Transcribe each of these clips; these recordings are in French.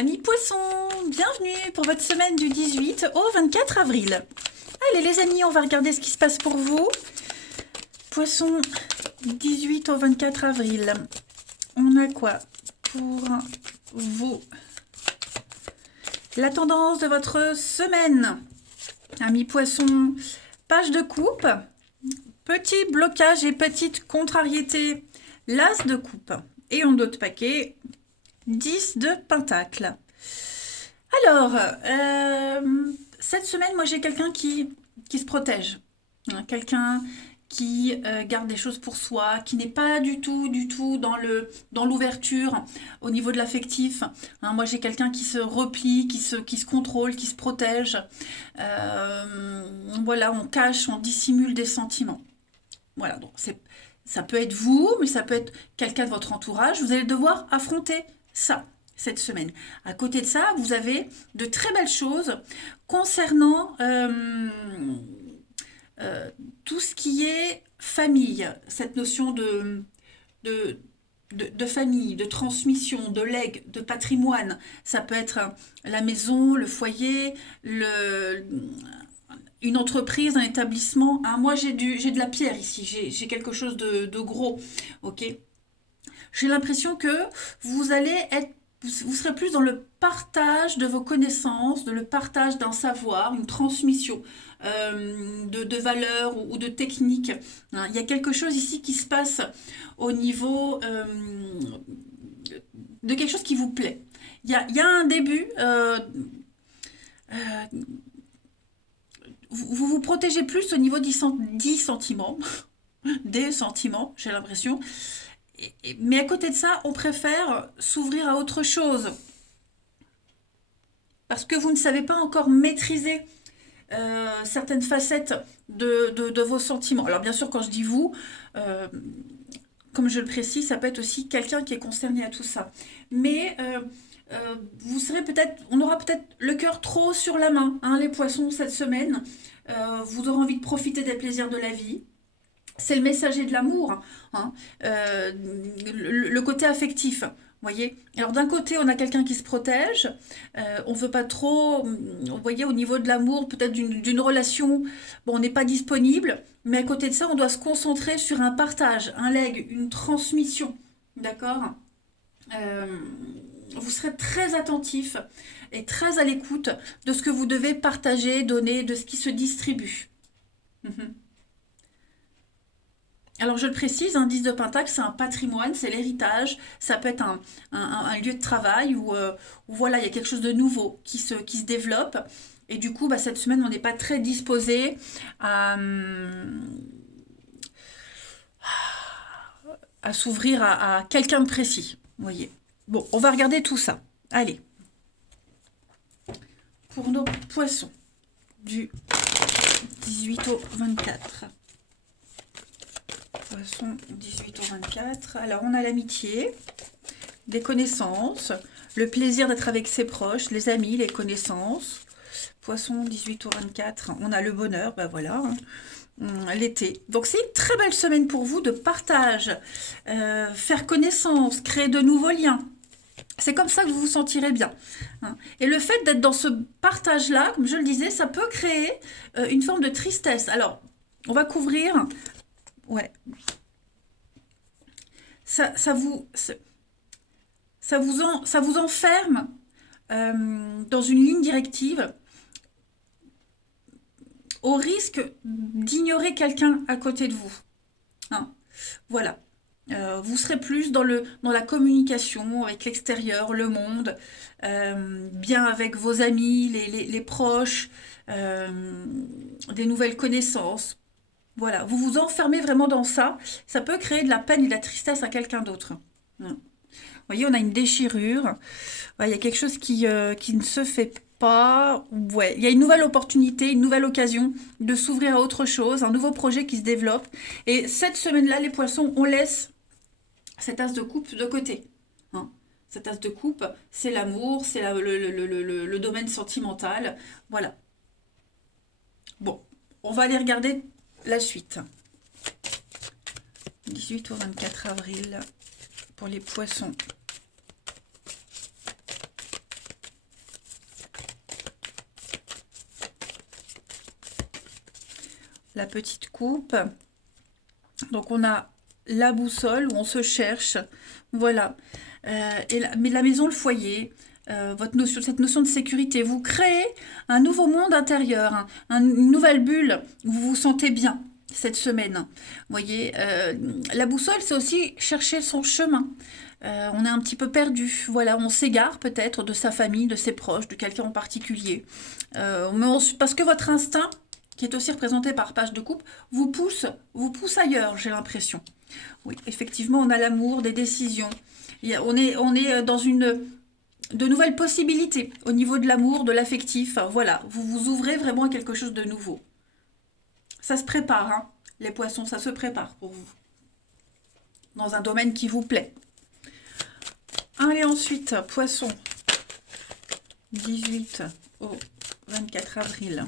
Amis poissons, bienvenue pour votre semaine du 18 au 24 avril. Allez les amis, on va regarder ce qui se passe pour vous. Poissons, 18 au 24 avril. On a quoi pour vous? La tendance de votre semaine. Amis poissons, page de coupe, petit blocage et petite contrariété, l'as de coupe. Et en d'autres paquets, 10 de pentacle. Alors, cette semaine, moi j'ai quelqu'un qui se protège. Hein, quelqu'un qui garde des choses pour soi, qui n'est pas du tout dans l'ouverture au niveau de l'affectif. Hein, moi j'ai quelqu'un qui se replie, qui se contrôle, qui se protège. Voilà, on cache, on dissimule des sentiments. Voilà, donc ça peut être vous, mais ça peut être quelqu'un de votre entourage. Vous allez devoir affronter ça cette semaine. À côté de ça, vous avez de très belles choses concernant tout ce qui est famille, cette notion de famille, de transmission, de legs, de patrimoine. Ça peut être la maison, le foyer, une entreprise, un établissement. Hein, moi, j'ai de la pierre ici, j'ai quelque chose de gros. Ok. J'ai l'impression que vous allez vous serez plus dans le partage de vos connaissances, de le partage d'un savoir, une transmission de valeurs ou de techniques. Hein, il y a quelque chose ici qui se passe au niveau de quelque chose qui vous plaît. Il y a un début. Vous vous protégez plus au niveau des sentiments, des sentiments, j'ai l'impression. Mais à côté de ça, on préfère s'ouvrir à autre chose. Parce que vous ne savez pas encore maîtriser certaines facettes de vos sentiments. Alors bien sûr, quand je dis vous, comme je le précise, ça peut être aussi quelqu'un qui est concerné à tout ça. Mais vous serez peut-être, on aura peut-être le cœur trop sur la main, hein, les poissons, cette semaine. Vous aurez envie de profiter des plaisirs de la vie. C'est le messager de l'amour, hein, le côté affectif. Voyez. Alors d'un côté, on a quelqu'un qui se protège. On veut pas trop, vous voyez, au niveau de l'amour, peut-être d'une relation, bon, on n'est pas disponible. Mais à côté de ça, on doit se concentrer sur un partage, un legs, une transmission. D'accord. Vous serez très attentif et très à l'écoute de ce que vous devez partager, donner, de ce qui se distribue. Alors je le précise, un 10 de pentacle, c'est un patrimoine, c'est l'héritage, ça peut être un lieu de travail où voilà, il y a quelque chose de nouveau qui se développe. Et du coup, cette semaine, on n'est pas très disposé à s'ouvrir à quelqu'un de précis. Vous voyez. Bon, on va regarder tout ça. Allez. Pour nos poissons, du 18 au 24. Poisson 18 au 24. Alors, on a l'amitié, des connaissances, le plaisir d'être avec ses proches, les amis, les connaissances. Poisson 18 au 24. On a le bonheur, voilà, hein, l'été. Donc, c'est une très belle semaine pour vous de partage, faire connaissance, créer de nouveaux liens. C'est comme ça que vous vous sentirez bien. Hein. Et le fait d'être dans ce partage-là, comme je le disais, ça peut créer une forme de tristesse. Alors, on va couvrir... Ouais. Ça vous enferme dans une ligne directive au risque d'ignorer quelqu'un à côté de vous. Hein. Voilà. Vous serez plus dans la communication avec l'extérieur, le monde, bien avec vos amis, les proches, des nouvelles connaissances. Voilà, vous vous enfermez vraiment dans ça. Ça peut créer de la peine et de la tristesse à quelqu'un d'autre. Vous voyez, on a une déchirure. Il y a quelque chose qui ne se fait pas. Ouais, il y a une nouvelle opportunité, une nouvelle occasion de s'ouvrir à autre chose, un nouveau projet qui se développe. Et cette semaine-là, les poissons, on laisse cet as de coupe de côté. Hein. Cet as de coupe, c'est l'amour, c'est le domaine sentimental. Voilà. Bon, on va aller regarder la suite. 18 au 24 avril pour les poissons. la petite coupe. Donc on a la boussole où on se cherche. Voilà. Mais la maison, le foyer, cette notion de sécurité. Vous créez un nouveau monde intérieur, une nouvelle bulle où vous vous sentez bien cette semaine. Vous voyez, la boussole, c'est aussi chercher son chemin. On est un petit peu perdu. Voilà, on s'égare peut-être de sa famille, de ses proches, de quelqu'un en particulier. Parce que votre instinct, qui est aussi représenté par page de coupe, vous pousse ailleurs, j'ai l'impression. Oui, effectivement, on a l'amour, des décisions. On est dans de nouvelles possibilités au niveau de l'amour, de l'affectif. Voilà, vous vous ouvrez vraiment à quelque chose de nouveau. Ça se prépare, hein, les poissons, ça se prépare pour vous. Dans un domaine qui vous plaît. Allez, ensuite, poisson, 18 au 24 avril.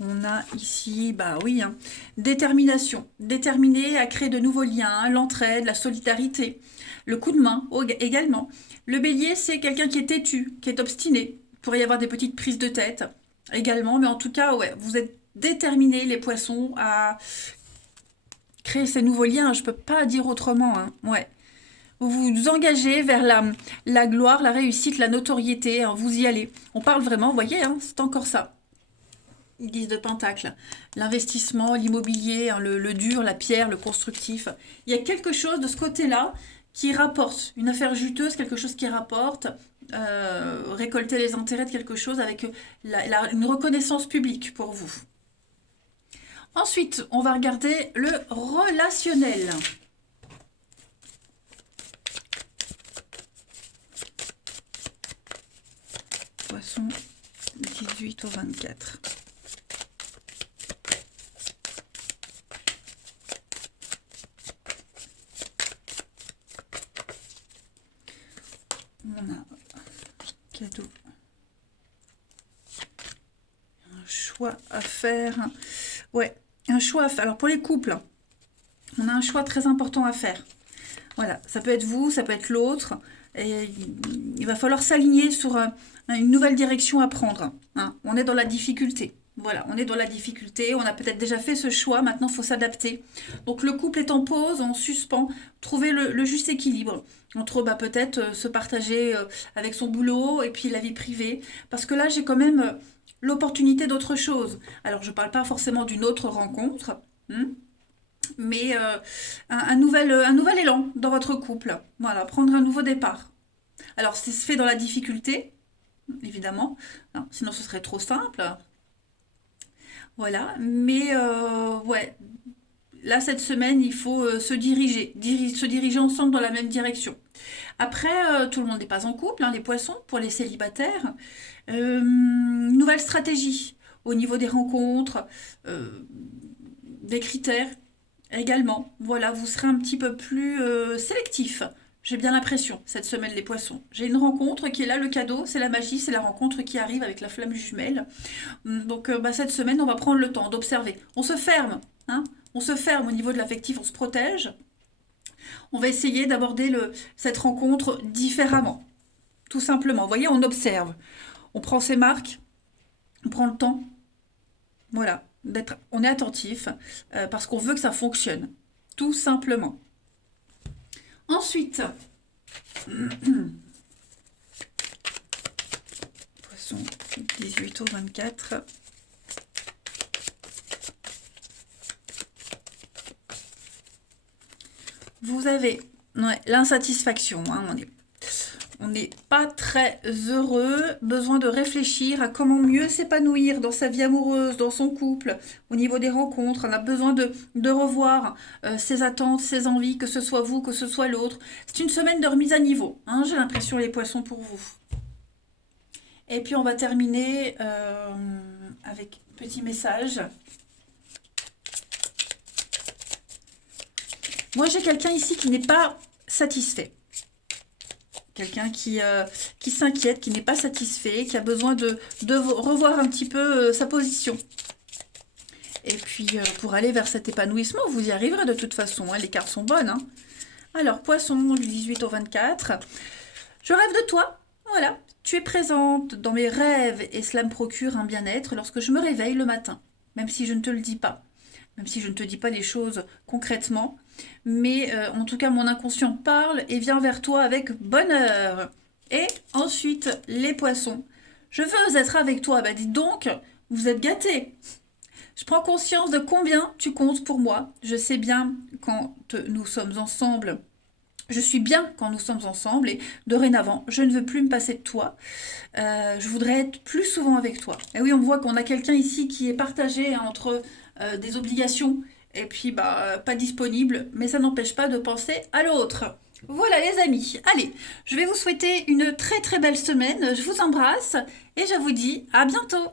On a ici, bah oui, hein, détermination. Déterminé à créer de nouveaux liens, l'entraide, la solidarité, le coup de main également. Le bélier, c'est quelqu'un qui est têtu, qui est obstiné. Il pourrait y avoir des petites prises de tête également, mais en tout cas, ouais, vous êtes déterminés, les poissons, à créer ces nouveaux liens. Je ne peux pas dire autrement, hein, ouais. Vous vous engagez vers la gloire, la réussite, la notoriété, hein, vous y allez. On parle vraiment, vous voyez, hein, c'est encore ça. 10 de Pentacle, l'investissement, l'immobilier, hein, le dur, la pierre, le constructif. Il y a quelque chose de ce côté-là qui rapporte, une affaire juteuse, quelque chose qui rapporte, récolter les intérêts de quelque chose avec une reconnaissance publique pour vous. Ensuite, on va regarder le relationnel. Poisson, 18 au 24. On a cadeau. Un choix à faire. Ouais, un choix à faire. Alors pour les couples, on a un choix très important à faire. Voilà, ça peut être vous, ça peut être l'autre. Et il va falloir s'aligner sur une nouvelle direction à prendre. Hein. On est dans la difficulté. Voilà, on est dans la difficulté. On a peut-être déjà fait ce choix. Maintenant, il faut s'adapter. Donc, le couple est en pause, en suspens. Trouver le juste équilibre entre peut-être se partager avec son boulot et puis la vie privée. Parce que là, j'ai quand même l'opportunité d'autre chose. Alors, je ne parle pas forcément d'une autre rencontre. Mais un nouvel élan dans votre couple. Voilà, prendre un nouveau départ. Alors, c'est fait dans la difficulté, évidemment. Non, sinon, ce serait trop simple. Voilà, mais ouais, là, cette semaine, il faut se diriger ensemble dans la même direction. Après, tout le monde n'est pas en couple, hein, les poissons, pour les célibataires. Nouvelle stratégie au niveau des rencontres, des critères. Également, voilà, vous serez un petit peu plus sélectif. J'ai bien l'impression, cette semaine, les poissons. J'ai une rencontre qui est là, le cadeau, c'est la magie, c'est la rencontre qui arrive avec la flamme jumelle. Donc, cette semaine, on va prendre le temps d'observer. On se ferme, hein, on se ferme au niveau de l'affectif, on se protège. On va essayer d'aborder cette rencontre différemment, tout simplement. Vous voyez, on observe. On prend ses marques, on prend le temps. Voilà. On est attentif parce qu'on veut que ça fonctionne, tout simplement. Ensuite, poisson 18 au 24. Vous avez l'insatisfaction, hein, on n'est pas très heureux, besoin de réfléchir à comment mieux s'épanouir dans sa vie amoureuse, dans son couple, au niveau des rencontres. On a besoin de revoir ses attentes, ses envies, que ce soit vous, que ce soit l'autre. C'est une semaine de remise à niveau, hein, j'ai l'impression, les poissons, pour vous. Et puis on va terminer avec un petit message. Moi, j'ai quelqu'un ici qui n'est pas satisfait. Quelqu'un qui s'inquiète, qui n'est pas satisfait, qui a besoin de revoir un petit peu sa position. Et puis, pour aller vers cet épanouissement, vous y arriverez de toute façon. Hein, les cartes sont bonnes. Hein. Alors, poisson, du 18 au 24. Je rêve de toi. Voilà, tu es présente dans mes rêves et cela me procure un bien-être lorsque je me réveille le matin, même si je ne te le dis pas, même si je ne te dis pas les choses concrètement, mais en tout cas mon inconscient parle et vient vers toi avec bonheur. Et ensuite, les poissons. Je veux être avec toi, bah dis donc, vous êtes gâtés. Je prends conscience de combien tu comptes pour moi. Je sais bien quand nous sommes ensemble. Je suis bien quand nous sommes ensemble et dorénavant, je ne veux plus me passer de toi. Je voudrais être plus souvent avec toi. Et oui, on voit qu'on a quelqu'un ici qui est partagé, hein, entre des obligations et puis bah, pas disponible, mais ça n'empêche pas de penser à l'autre. Voilà les amis, allez, je vais vous souhaiter une très très belle semaine, je vous embrasse et je vous dis à bientôt.